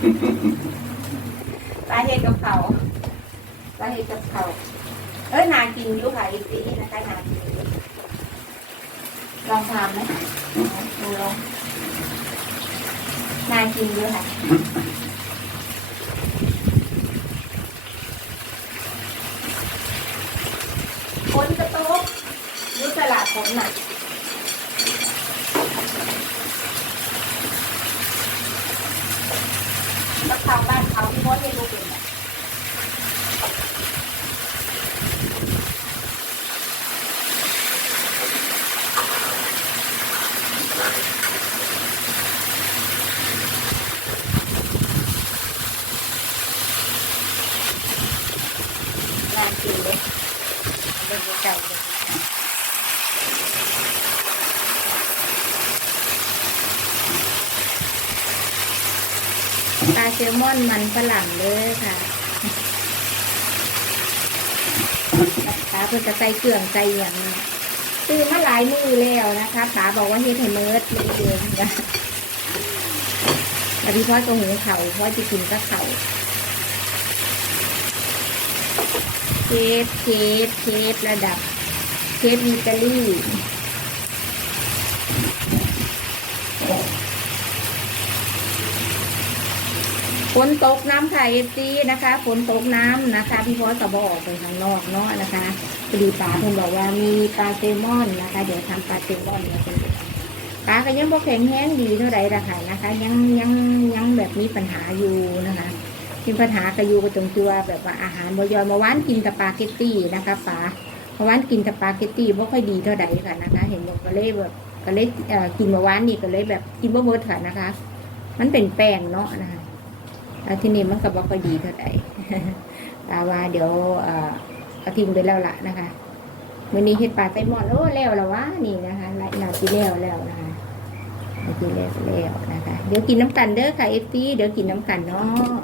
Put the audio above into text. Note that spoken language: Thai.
ปลาเห็ดกับเขาปลาเห็ดกับเขาเอ้ยนากินอยู่ค่ะอีกทีนะคะนากินลองทำไหมดูลองนากินอยู่ค่ะคนกระโต๊ะยุสละผมหนัก แล้วบ้านเขาที่มดให้ลูกเป็นแบบน่ากินเลยเดินไก่เลย ปลาแซลมอนมันฝรั่งเลยค่ะปลาเพื่อจะใส่เกลืองใส่อย่างนี้ซื้อมาหลายมือแล้วนะคะป๋าบอกว่าเฮ็ดให้เมิร์ดเลยเดือนนะแต่พี่พ่อตรงหูเขาเพราะจะกินก็เขาเชฟเชฟเชฟระดับเชฟอิตาลี ฝนตกน้ำค่ะเอฟซีนะคะฝนตกน้ำนะคะ พี่พ่อจะบออกไปข้างนอกเนาะนะคะพอดีป๋าเพิ่นบอกว่ามีปลาเซลมอนนะคะ เดี๋ยวทำปลาเซลมอนเนี่ยเป็นปลาก็ยังบ่แข็งแห้งดีเท่าไหร่ละค่ะนะคะ ยังยังยังแบบมีปัญหาอยู่นะคะมีปัญหากระยูกระจงตัวแบบว่าอาหารบยอนมาหวานกินแต่ปลาเกตตี้นะคะป๋ามาหวานกินแต่ปลาเกตตี้บ่ค่อยดีเท่าใดค่ะนะคะ เห็นบอกก็เลยแบบก็เลยกินมาหวานนี่ก็เลยแบบกินบ่หมดค่ะนะคะ มันเป็นแป้งเนาะนะคะ แล้วทีนี้มันก็บ่ค่อยดีเท่าไหร่ตาว่าเดี๋ยวเอาทิ้งไปแล้วล่ะนะคะวันนี้เห็ดปลาไซมอนโอ้แล้วละวะนี่นะคะไล่นาทีแล้วแล้วนะคะนาทีแล้วแล้วนะคะ เดี๋ยวกินน้ำกันเด้อค่ะเอฟซีเดี๋ยวกินน้ำกันเนาะ